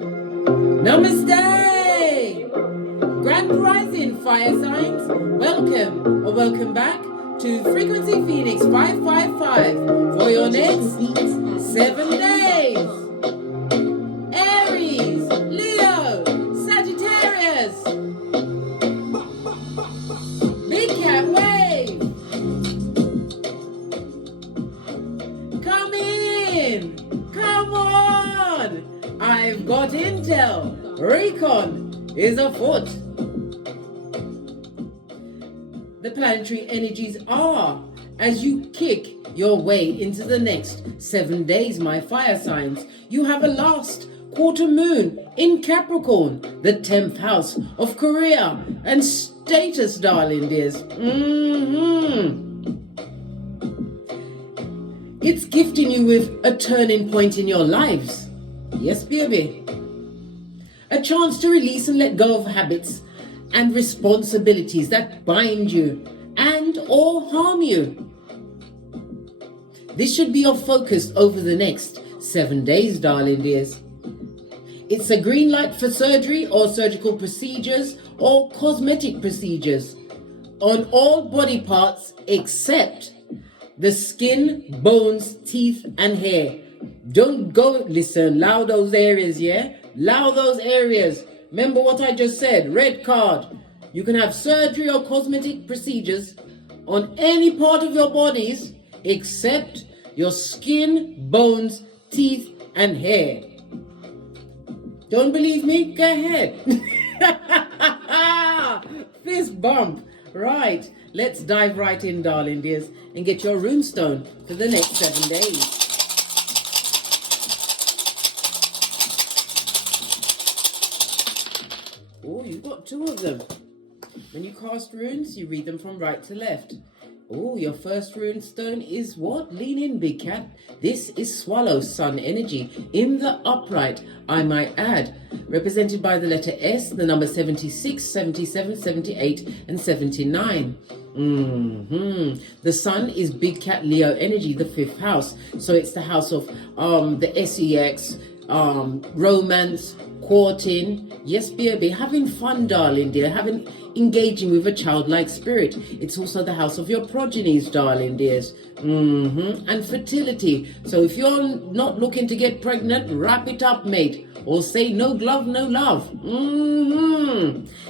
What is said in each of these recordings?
Namaste! Grand Rising Fire Signs, welcome or welcome back to Frequency Phoenix 555 for your next 7 days. Aries, Leo, Sagittarius, Big Cat Wave. Come in, come on. I've got intel. Recon is afoot. The planetary energies are as you kick your way into the next 7 days, my fire signs. You have a last quarter moon in Capricorn, the 10th house of career and status, darling dears. It's gifting you with a turning point in your lives. Yes, baby. A chance to release and let go of habits and responsibilities that bind you and or harm you. This should be your focus over the next 7 days, darling dears. It's a green light for surgery or surgical procedures or cosmetic procedures on all body parts except the skin, bones, teeth, and hair. Don't go, listen, allow those areas, yeah? Allow those areas. Remember what I just said, red card. You can have surgery or cosmetic procedures on any part of your bodies except your skin, bones, teeth, and hair. Don't believe me? Go ahead. Fist bump. Right, let's dive right in, darling dears, and get your runestone for the next 7 days. Oh, you've got 2 of them. When you cast runes, you read them from right to left. Oh, your first rune stone is what? Lean in, big cat. This is Swallow Sun energy in the upright, I might add. Represented by the letter S, the number 76, 77, 78, and 79. The Sun is Big Cat Leo energy, the 5th house. So it's the house of the sex, romance, courting. Yes, baby, having fun, darling dear, engaging with a childlike spirit. It's also the house of your progenies, darling dears. And fertility. So if you're not looking to get pregnant, wrap it up, mate. Or say no glove, no love.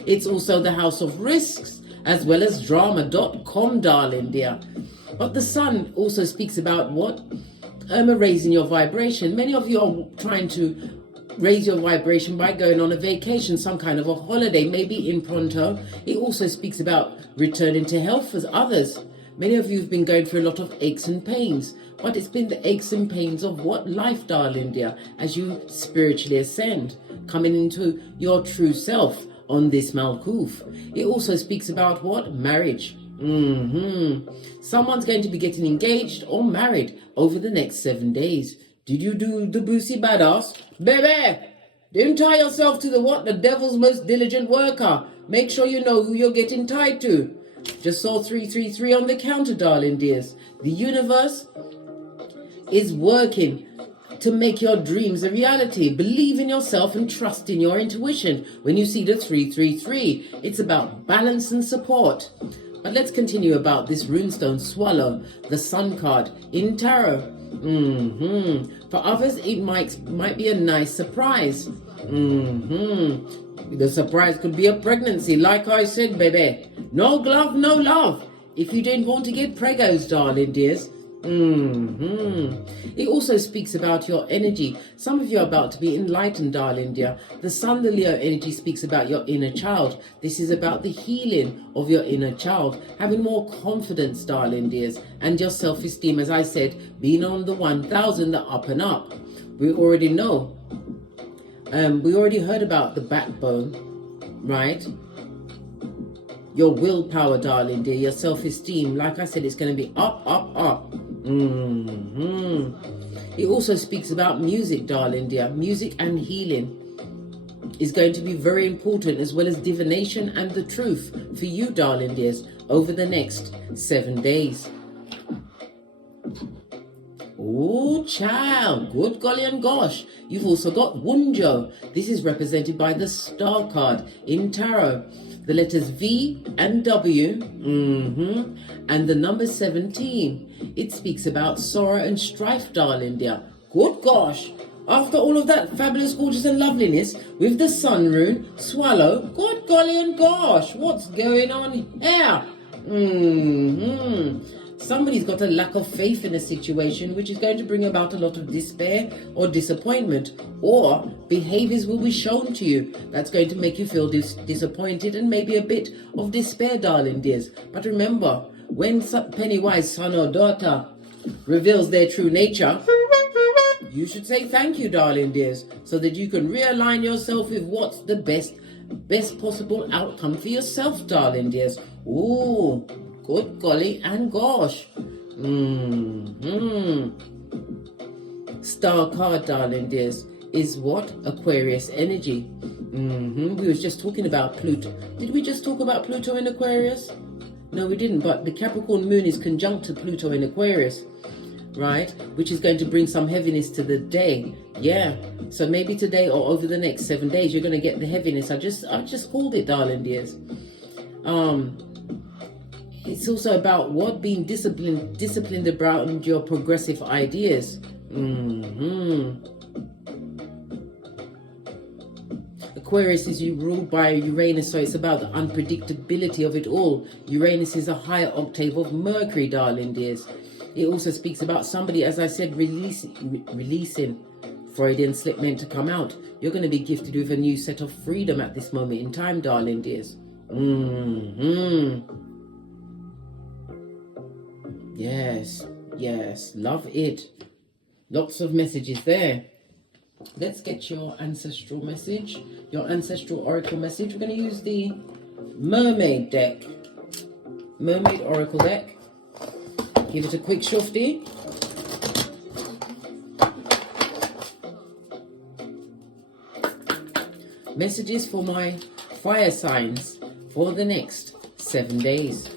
It's also the house of risks as well as drama.com, darling dear. But the Sun also speaks about what? Raising your vibration. Many of you are trying to raise your vibration by going on a vacation, some kind of a holiday, maybe in pronto. It also speaks about returning to health for others. Many of you have been going through a lot of aches and pains, but it's been the aches and pains of what? Life, darling dear, as you spiritually ascend, coming into your true self on this Malkuth. It also speaks about what? Marriage. Someone's going to be getting engaged or married over the next 7 days. Did you do the boosie badass? Baby, don't tie yourself to the what? The devil's most diligent worker. Make sure you know who you're getting tied to. Just saw 333 on the counter, darling dears. The universe is working to make your dreams a reality. Believe in yourself and trust in your intuition. When you see the 333, it's about balance and support. But let's continue about this runestone Swallow, the Sun card in tarot. For others, it might be a nice surprise. The surprise could be a pregnancy, like I said, baby. No glove, no love. If you didn't want to get pregos, darling dears. It also speaks about your energy. Some of you are about to be enlightened, darling dear. The Sun, the Leo energy, speaks about your inner child. This is about the healing of your inner child, having more confidence, darling dears, and your self-esteem, as I said, being on the 1000, the up and up. We already know. We already heard about the backbone, right? Your willpower, darling dear, your self-esteem, like I said, it's going to be up, up, up. It also speaks about music, darling dear. Music and healing is going to be very important, as well as divination and the truth for you, darling dears, over the next 7 days. Oh, child. Good golly and gosh. You've also got Wunjo. This is represented by the star card in tarot. The letters V and W. And the number 17. It speaks about sorrow and strife, darling dear. Good gosh. After all of that fabulous, gorgeous and loveliness, with the sun rune, swallow, good golly and gosh, what's going on here? Somebody's got a lack of faith in a situation, which is going to bring about a lot of despair or disappointment, or behaviors will be shown to you that's going to make you feel disappointed and maybe a bit of despair, darling dears. But remember, when Pennywise son or daughter reveals their true nature, you should say thank you, darling dears, so that you can realign yourself with what's the best possible outcome for yourself, darling dears. Ooh, good golly and gosh. Star card, darling dears, is what? Aquarius energy. We was just talking about Pluto. Did we just talk about Pluto in Aquarius? No, we didn't, but the Capricorn moon is conjunct to Pluto in Aquarius, right? Which is going to bring some heaviness to the day. Yeah. So maybe today or over the next 7 days, you're going to get the heaviness. I just called it, darling dears. It's also about what? Being disciplined about your progressive ideas. Aquarius is ruled by Uranus, so it's about the unpredictability of it all. Uranus is a higher octave of Mercury, darling dears. It also speaks about somebody, as I said, releasing Freudian slip meant to come out. You're going to be gifted with a new set of freedom at this moment in time, darling dears. Yes, love it. Lots of messages there. Let's get your ancestral message, your ancestral oracle message. We're going to use the Mermaid deck, Mermaid Oracle deck. Give it a quick shufty. Messages for my fire signs for the next 7 days.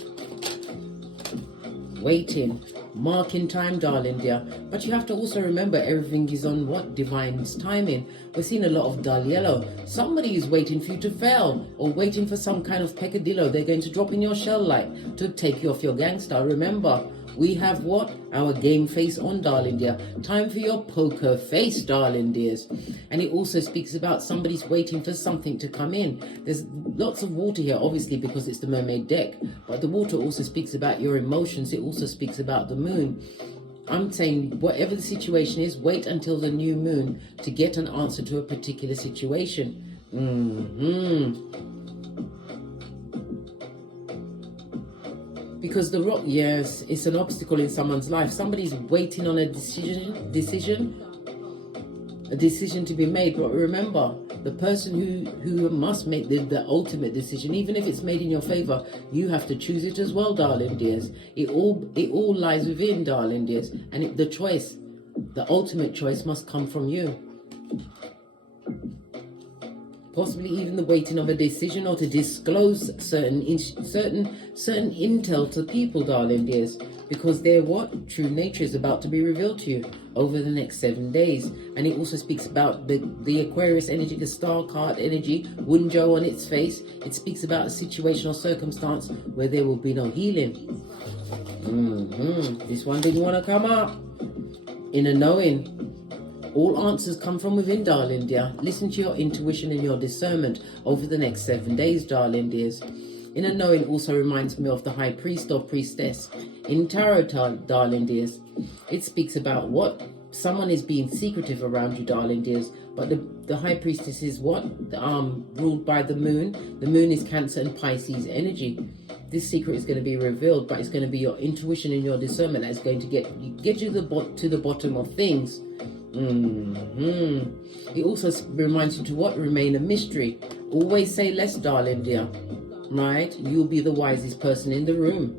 Waiting, marking time, darling dear. But you have to also remember everything is on what? Divine's timing. We're seeing a lot of dull yellow. Somebody is waiting for you to fail or waiting for some kind of peccadillo. They're going to drop in your shell light to take you off your gangster. Remember, we have what? Our game face on, darling dear. Time for your poker face, darling dears. And it also speaks about somebody's waiting for something to come in. There's lots of water here, obviously, because it's the mermaid deck. But the water also speaks about your emotions. It also speaks about the moon. I'm saying whatever the situation is, wait until the new moon to get an answer to a particular situation. Because the rock, yes, it's an obstacle in someone's life. Somebody's waiting on a decision to be made. But remember, the person who must make the ultimate decision, even if it's made in your favor, you have to choose it as well, darling dears. It all lies within, darling dears. And the choice, the ultimate choice, must come from you. Possibly even the waiting of a decision or to disclose certain intel to people, darling dears, because their what? True nature is about to be revealed to you over the next 7 days. And it also speaks about the Aquarius energy, the star card energy, Wunjo on its face. It speaks about a situation or circumstance where there will be no healing. This one didn't want to come up. Inner knowing. All answers come from within, darling dear. Listen to your intuition and your discernment over the next 7 days, darling dears. Inner knowing also reminds me of the high priest or priestess in tarot, darling dears. It speaks about what? Someone is being secretive around you, darling dears. But the high priestess is what? Ruled by the moon. The moon is Cancer and Pisces energy. This secret is going to be revealed, but it's going to be your intuition and your discernment that's going to get you to the bottom of things. It also reminds you to what? Remain a mystery. Always say less, darling dear. Right? You'll be the wisest person in the room.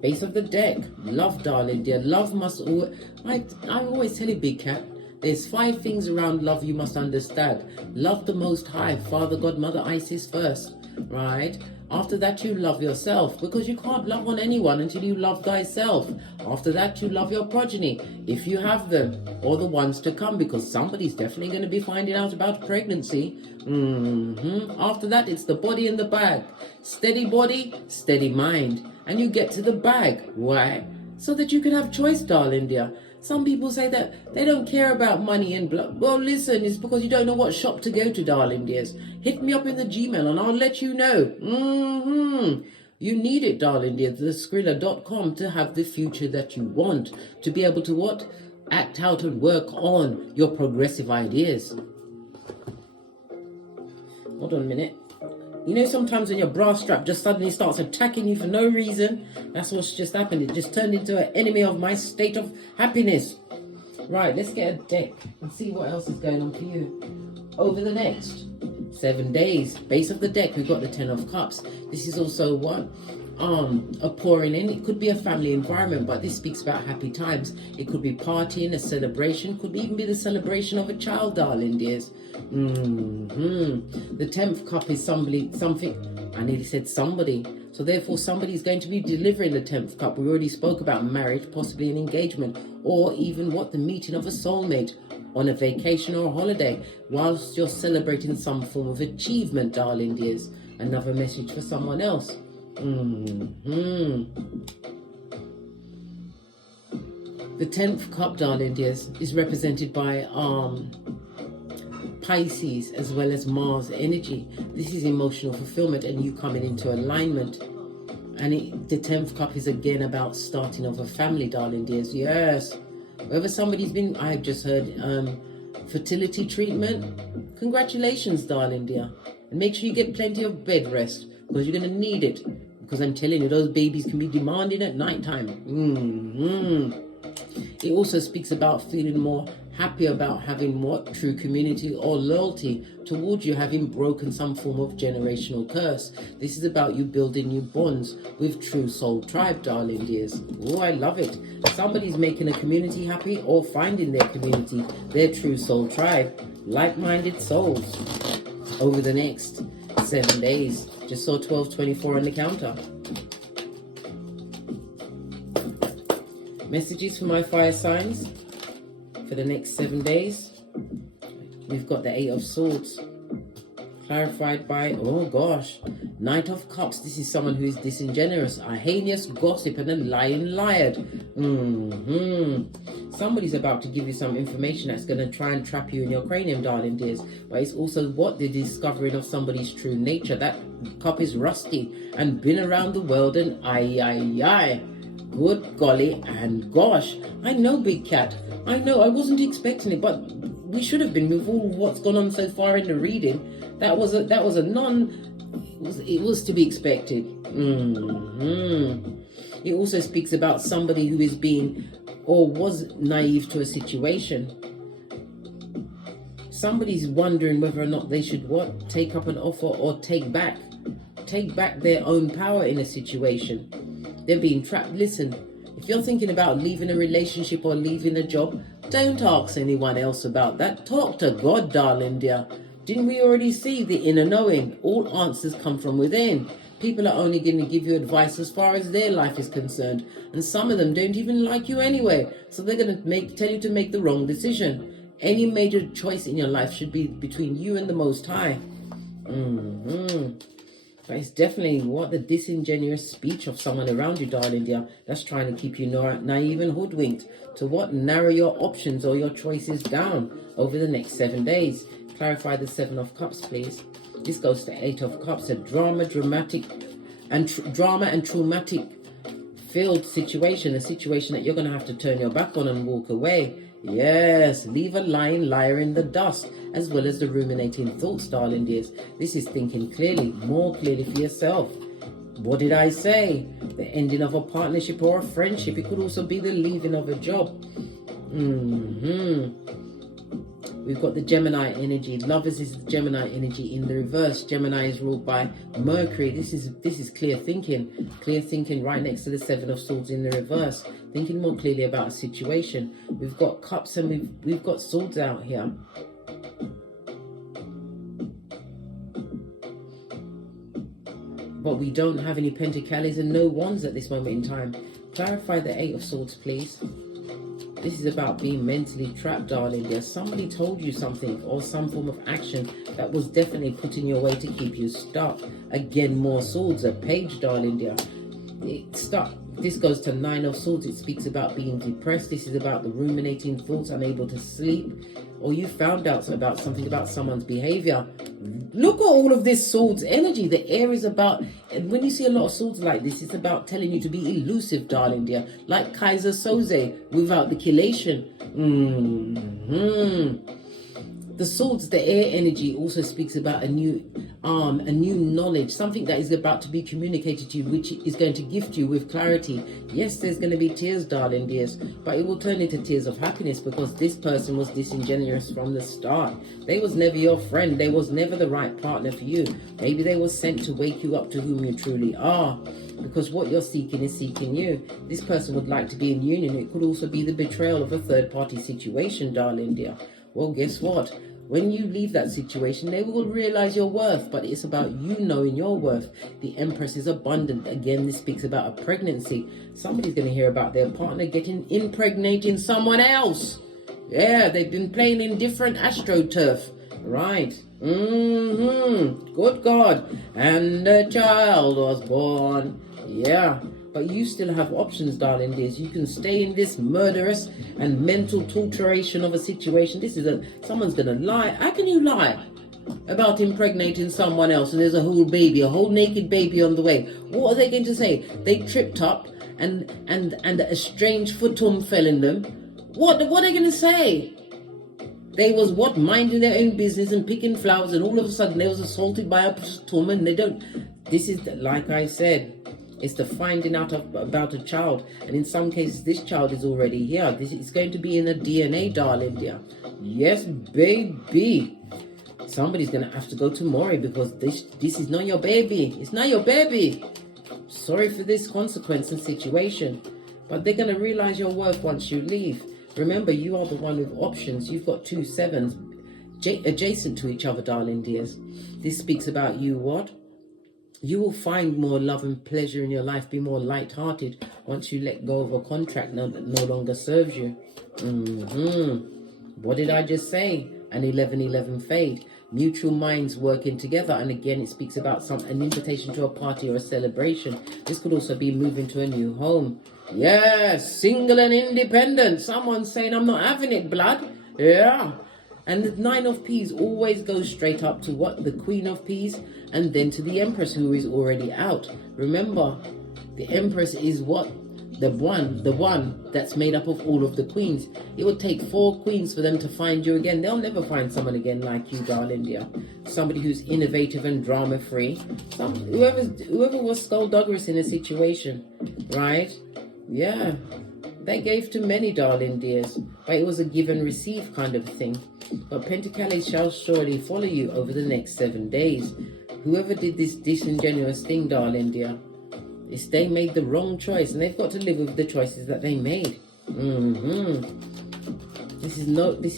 Base of the deck. Love, darling dear. Love must always... I always tell you, Big Cat, there's 5 things around love you must understand. Love the Most High, Father, God, Mother, Isis first. right? After that, you love yourself, because you can't love on anyone until you love thyself. After that, you love your progeny, if you have them, or the ones to come, because somebody's definitely going to be finding out about pregnancy. After that, it's the body in the bag. Steady body, steady mind. And you get to the bag. Why? So that you can have choice, darling dear. Some people say that they don't care about money and blood. Well, listen, it's because you don't know what shop to go to, darling dears. Hit me up in the Gmail and I'll let you know. You need it, darling dear, theskrilla.com, to have the future that you want. To be able to what? Act out and work on your progressive ideas. Hold on a minute. You know, sometimes when your bra strap just suddenly starts attacking you for no reason, that's what's just happened. It just turned into an enemy of my state of happiness. Right, let's get a deck and see what else is going on for you over the next 7 days. Base of the deck, we've got the 10 of Cups. This is also what? A pouring in. It could be a family environment, but this speaks about happy times. It could be partying, a celebration, could even be the celebration of a child, darling dears. The 10th cup is something, I nearly said somebody. So therefore somebody's going to be delivering the 10th cup. We already spoke about marriage, possibly an engagement, or even what? The meeting of a soulmate on a vacation or a holiday, whilst you're celebrating some form of achievement, darling dears. Another message for someone else. The 10th cup, darling dears, is represented by Pisces as well as Mars energy. This is emotional fulfillment and you coming into alignment. And the 10th cup is again about starting of a family, darling dears. Yes. Whether somebody's been, I've just heard, fertility treatment. Congratulations, darling dear. And make sure you get plenty of bed rest, because you're going to need it. Because I'm telling you, those babies can be demanding at night time. It also speaks about feeling more happy about having what? True community or loyalty towards you, having broken some form of generational curse. This is about you building new bonds with true soul tribe, darling dears. Oh, I love it. Somebody's making a community happy or finding their community, their true soul tribe, like-minded souls over the next 7 days. Just saw 1224 on the counter. Messages for my fire signs for the next 7 days. We've got the 8 of Swords, clarified by, oh gosh, Knight of Cups. This is someone who is disingenuous, a heinous gossip, and a lying liar. Somebody's about to give you some information that's going to try and trap you in your cranium, darling dears. But it's also what? The discovering of somebody's true nature. That cup is rusty and been around the world, and aye. Good golly and gosh. I know, Big Cat. I know, I wasn't expecting it, but we should have been with all what's gone on so far in the reading. It was to be expected. It also speaks about somebody who is being or was naive to a situation. Somebody's wondering whether or not they should what? Take up an offer or take back their own power in a situation. They're being trapped. Listen, if you're thinking about leaving a relationship or leaving a job, don't ask anyone else about that. Talk to God, darling dear. Didn't we already see the inner knowing? All answers come from within. People are only going to give you advice as far as their life is concerned. And some of them don't even like you anyway. So they're going to tell you to make the wrong decision. Any major choice in your life should be between you and the Most High. But it's definitely what? The disingenuous speech of someone around you, darling dear, that's trying to keep you naive and hoodwinked to what? Narrow your options or your choices down over the next 7 days. Clarify the 7 of Cups, please. This goes to 8 of Cups, a drama and traumatic filled situation, a situation that you're going to have to turn your back on and walk away. Yes, leave a lying liar in the dust, as well as the ruminating thoughts, darling dears. This is thinking clearly, more clearly for yourself. What did I say? The ending of a partnership or a friendship. It could also be the leaving of a job. We've got the Gemini energy. Lovers is the Gemini energy in the reverse. Gemini is ruled by Mercury. This is clear thinking. Clear thinking right next to the 7 of Swords in the reverse. Thinking more clearly about a situation. We've got Cups and we've got Swords out here. but we don't have any Pentacles and no Wands at this moment in time. Clarify the Eight of Swords, please. This is about being mentally trapped, darling dear. Somebody told you something or some form of action that was definitely put in your way to keep you stuck. Again, more swords, a page, darling dear. This goes to Nine of Swords. It speaks about being depressed. This is about the ruminating thoughts, unable to sleep, or you found out about something about someone's behavior. Look at all of this swords energy. The air is about, and when you see a lot of swords like this, it's about telling you to be elusive, darling dear, like Kaiser Soze without the chelation. The swords, the air energy, also speaks about a new arm, a new knowledge, something that is about to be communicated to you, which is going to gift you with clarity. Yes, there's going to be tears, darling dears, but it will turn into tears of happiness, because this person was disingenuous from the start. They was never your friend. They was never the right partner for you. Maybe they were sent to wake you up to whom you truly are, because what you're seeking is seeking you. This person would like to be in union. It could also be the betrayal of a third-party situation, darling dear. Well, guess what? When you leave that situation, they will realize your worth, but it's about you knowing your worth. The Empress is abundant. Again, this speaks about a pregnancy. Somebody's going to hear about their partner impregnating someone else. Yeah, they've been playing in different astroturf. Right. Good God. And a child was born. Yeah. But you still have options, darling dears. You can stay in this murderous and mental torturation of a situation. This is someone's going to lie. How can you lie about impregnating someone else and there's a whole baby, a whole naked baby on the way? What are they going to say? They tripped up and a strange futum fell in them. What are they going to say? They was minding their own business and picking flowers, and all of a sudden they was assaulted by a futum, and they don't. This is, like I said, it's the finding out about a child, and in some cases this child is already here. This is going to be in a DNA, darling dear. Yes, baby. Somebody's gonna have to go to Maury, because this is not your baby. It's not your baby. Sorry for this consequence and situation, but they're gonna realize your worth once you leave. Remember, you are the one with options. You've got 2 sevens adjacent to each other, darling dears. This speaks about you what? You will find more love and pleasure in your life, be more light-hearted once you let go of a contract that no longer serves you. What did I just say? An 11-11 fade. Mutual minds working together. And again, it speaks about an invitation to a party or a celebration. This could also be moving to a new home. Yes, single and independent. Someone's saying, I'm not having it, blood. Yeah. And the 9 of Peas always goes straight up to what? The Queen of Peas, and then to the Empress, who is already out. Remember, the Empress is what? The one that's made up of all of the queens. It would take 4 queens for them to find you again. They'll never find someone again like you, darling dear. Somebody who's innovative and drama-free. Whoever was skullduggerous in a situation, right? Yeah. They gave to many, darling dears, but it was a give and receive kind of thing. But Pentacles shall surely follow you over the next 7 days. Whoever did this disingenuous thing, darling dear, they made the wrong choice, and they've got to live with the choices that they made. This is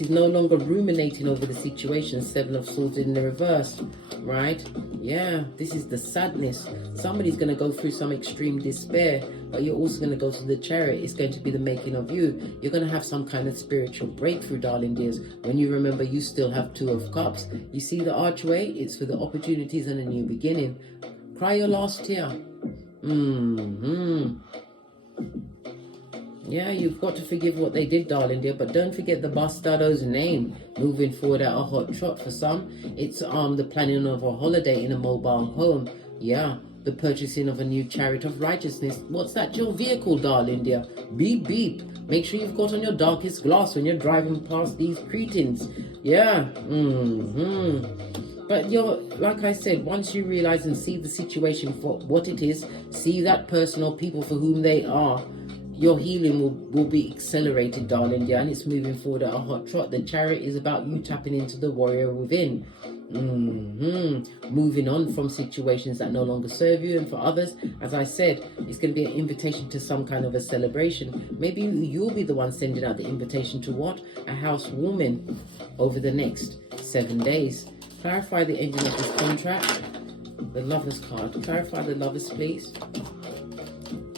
no longer ruminating over the situation. 7 of Swords in the reverse, right? Yeah, this is the sadness. Somebody's going to go through some extreme despair, but you're also going to go to the Chariot. It's going to be the making of you. You're going to have some kind of spiritual breakthrough, darling dears, when you remember you still have 2 of Cups. You see the archway? It's for the opportunities and a new beginning. Cry your last tear. Yeah, you've got to forgive what they did, darling dear, but don't forget the bastardo's name. Moving forward at a hot trot for some. It's the planning of a holiday in a mobile home. Yeah, the purchasing of a new chariot of righteousness. What's that? Your vehicle, darling dear. Beep, beep. Make sure you've got on your darkest glass when you're driving past these cretins. Yeah. But like I said, once you realize and see the situation for what it is, see that person or people for whom they are, your healing will be accelerated, darling dear, and it's moving forward at a hot trot. The Chariot is about you tapping into the warrior within. Moving on from situations that no longer serve you, and for others, as I said, it's going to be an invitation to some kind of a celebration. Maybe you'll be the one sending out the invitation to what? A housewarming over the next 7 days. Clarify the ending of this contract. The Lovers card. Clarify the Lovers, please.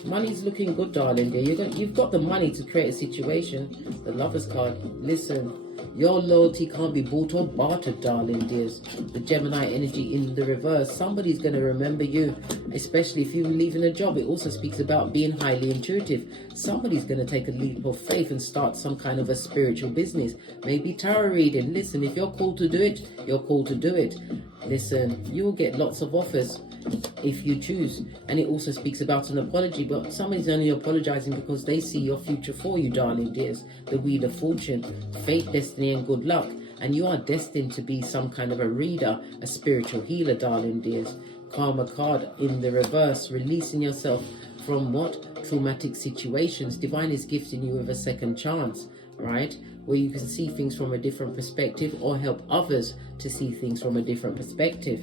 Money's looking good, darling dear. You've got the money to create a situation. The Lovers card. Listen, your loyalty can't be bought or bartered, darling dears. The Gemini energy in the reverse. Somebody's going to remember you, especially if you're leaving a job. It also speaks about being highly intuitive. Somebody's going to take a leap of faith and start some kind of a spiritual business. Maybe tarot reading. Listen, if you're called to do it, you're called to do it. Listen, you'll get lots of offers if you choose. And it also speaks about an apology, but somebody's only apologizing because they see your future for you, darling dears. The Wheel of Fortune, fate, destiny, and good luck. And you are destined to be some kind of a reader, a spiritual healer, darling dears. Karma card in the reverse, releasing yourself from what? Traumatic situations. Divine is gifting you with a second chance, right? Where you can see things from a different perspective or help others to see things from a different perspective.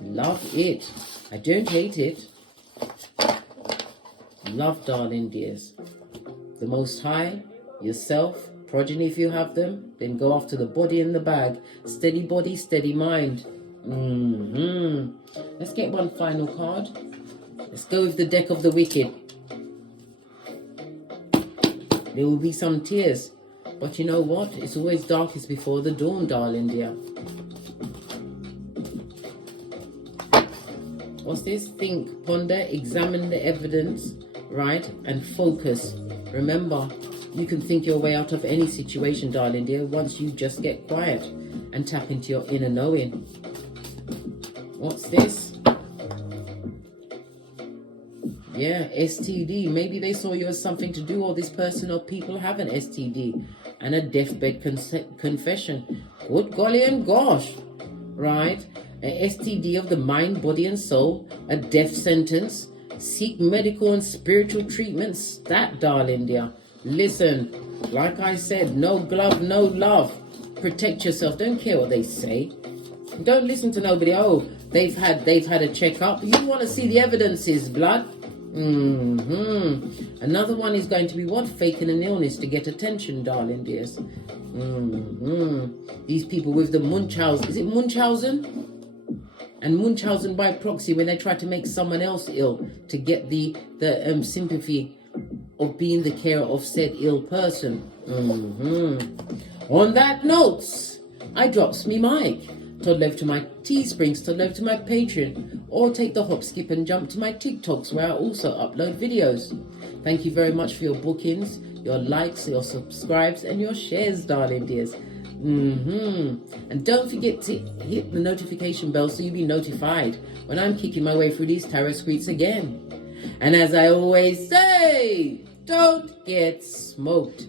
Love it. I don't hate it. Love, darling dears. The Most High, yourself, progeny if you have them, then go after the body in the bag. Steady body, steady mind. Let's get one final card. Let's go with the Deck of the Wicked. There will be some tears. But you know what? It's always darkest before the dawn, darling dear. What's this? Think, ponder, examine the evidence, right? And focus. Remember, you can think your way out of any situation, darling dear, once you just get quiet and tap into your inner knowing. What's this? Yeah, STD. Maybe they saw you as something to do, or this person or people have an STD. And a deathbed confession. Good golly and gosh. Right? A STD of the mind, body and soul. A death sentence. Seek medical and spiritual treatment. Stat, darling dear. Listen, like I said, no glove, no love. Protect yourself. Don't care what they say. Don't listen to nobody. Oh, they've had a checkup. You want to see the evidences, blood. Another one is going to be what? Faking an illness to get attention, darling dears. These people with the Munchausen. Is it Munchausen? And Munchausen by proxy, when they try to make someone else ill to get the sympathy of being the carer of said ill person. On that note, I drops me mic. Todd love to my Teesprings, Todd love to my Patreon, or take the hop, skip and jump to my TikToks where I also upload videos. Thank you very much for your bookings, your likes, your subscribes and your shares, darling dears. And don't forget to hit the notification bell so you'll be notified when I'm kicking my way through these tarot streets again. And as I always say, don't get smoked.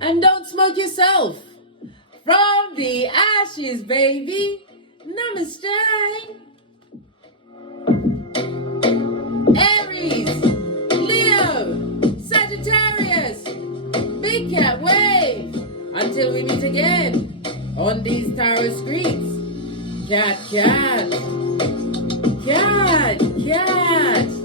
And don't smoke yourself. From the ashes, baby. Namaste. Aries, Leo, Sagittarius, Big Cat Wave. Until we meet again on these tarot streets. Cat, cat. Cat, cat.